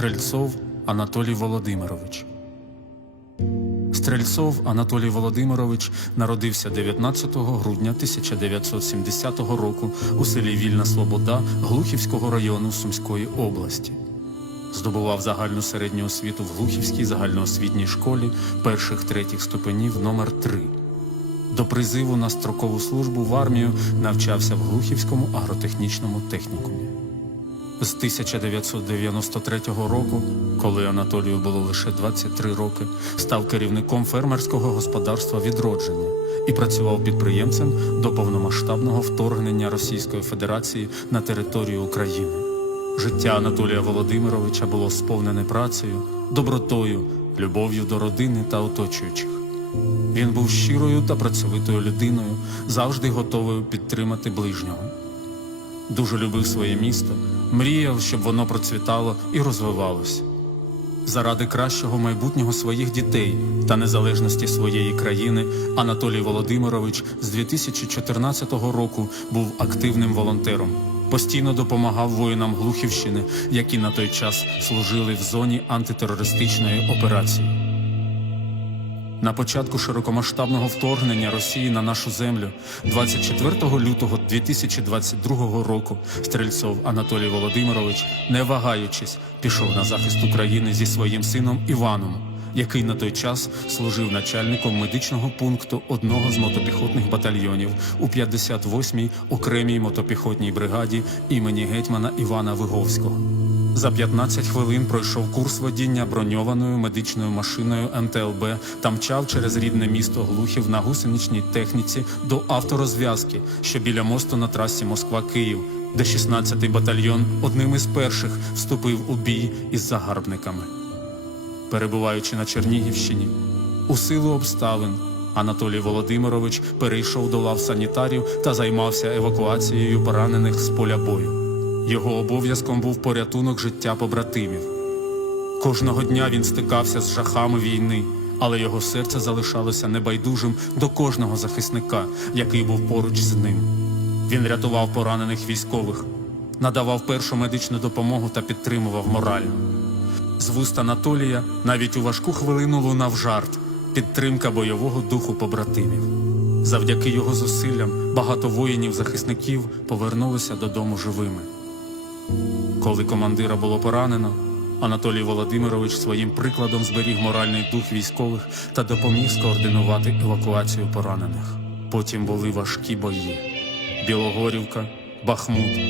Стрельцов Анатолій Володимирович. Стрельцов Анатолій Володимирович народився 19 грудня 1970 року у селі Вільна Слобода Глухівського району Сумської області. Здобував загальну середню освіту в Глухівській загальноосвітній школі перших третіх ступенів номер 3 До призиву на строкову службу в армію навчався в Глухівському агротехнічному технікумі. З 1993 року, коли Анатолію було лише 23 роки, став керівником фермерського господарства відродження і працював підприємцем до повномасштабного вторгнення Російської Федерації на територію України. Життя Анатолія Володимировича було сповнене працею, добротою, любов'ю до родини та оточуючих. Він був щирою та працьовитою людиною, завжди готовою підтримати ближнього дуже любив своє місто, мріяв, щоб воно процвітало і розвивалося. Заради кращого майбутнього своїх дітей та незалежності своєї країни Анатолій Володимирович з 2014 року був активним волонтером. Постійно допомагав воїнам Глухівщини, які на той час служили в зоні антитерористичної операції. На початку широкомасштабного вторгнення Росії на нашу землю 24 лютого 2022 року Стрельцов Анатолій Володимирович, не вагаючись, пішов на захист України зі своїм сином Іваном, який на той час служив начальником медичного пункту одного з мотопіхотних батальйонів у 58-й окремій мотопіхотній бригаді імені гетьмана Івана Виговського. За 15 хвилин пройшов курс водіння броньованою медичною машиною МТЛБ та мчав через рідне місто Глухів на гусеничній техніці до авторозв'язки, що біля мосту на трасі Москва-Київ, де 16-й батальйон одним із перших вступив у бій із загарбниками. Перебуваючи на Чернігівщині, у силу обставин Анатолій Володимирович перейшов до лав санітарів та займався евакуацією поранених з поля бою. Його обов'язком був порятунок життя побратимів. Кожного дня він стикався з жахами війни, але його серце залишалося небайдужим до кожного захисника, який був поруч з ним. Він рятував поранених військових, надавав першу медичну допомогу та підтримував морально. З вуст Анатолія навіть у важку хвилину лунав жарт, підтримка бойового духу побратимів. Завдяки його зусиллям багато воїнів-захисників повернулися додому живими. Коли командира було поранено, Анатолій Володимирович своїм прикладом зберіг моральний дух військових та допоміг скоординувати евакуацію поранених. Потім були важкі бої: Білогорівка, Бахмут,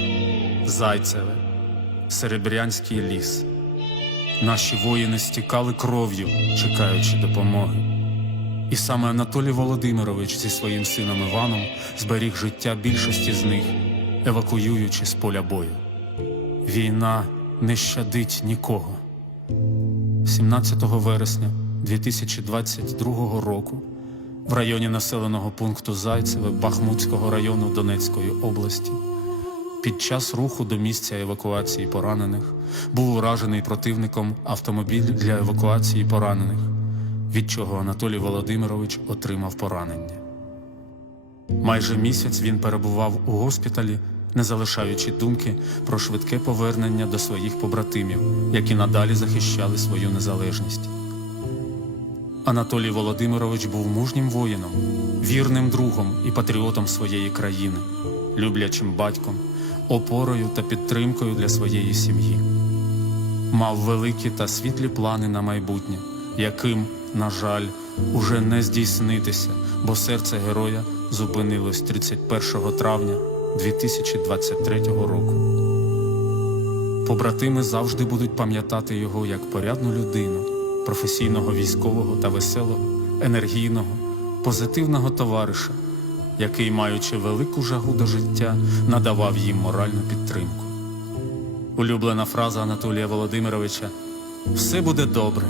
Зайцеве, Серебрянський ліс. Наші воїни стікали кров'ю, чекаючи допомоги. І саме Анатолій Володимирович зі своїм сином Іваном зберіг життя більшості з них, евакуюючи з поля бою. Війна не щадить нікого. 17 вересня 2022 року в районі населеного пункту Зайцеве Бахмутського району Донецької області під час руху до місця евакуації поранених був уражений противником автомобіль для евакуації поранених, від чого Анатолій Володимирович отримав поранення. Майже місяць він перебував у госпіталі, не залишаючи думки про швидке повернення до своїх побратимів, які надалі захищали свою незалежність. Анатолій Володимирович був мужнім воїном, вірним другом і патріотом своєї країни, люблячим батьком, опорою та підтримкою для своєї сім'ї. Мав великі та світлі плани на майбутнє, яким, на жаль, уже не здійснитися, бо серце героя зупинилось 31 травня 2023 року. Побратими завжди будуть пам'ятати його як порядну людину, професійного військового та веселого, енергійного, позитивного товариша, який, маючи велику жагу до життя, надавав їм моральну підтримку. Улюблена фраза Анатолія Володимировича Все буде добре.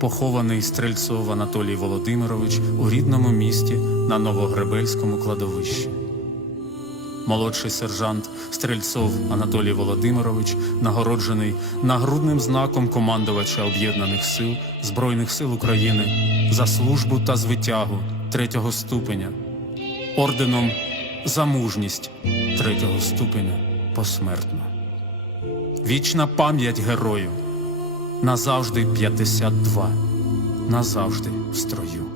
Похований Стрельцов Анатолій Володимирович у рідному місті на Новогребельському кладовищі. Молодший сержант Стрельцов Анатолій Володимирович нагороджений нагрудним знаком командувача Об'єднаних сил Збройних сил України за службу та звитягу третього ступеня, орденом за мужність третього ступеня посмертно. Вічна пам'ять герою. Назавжди 52. Назавжди в строю.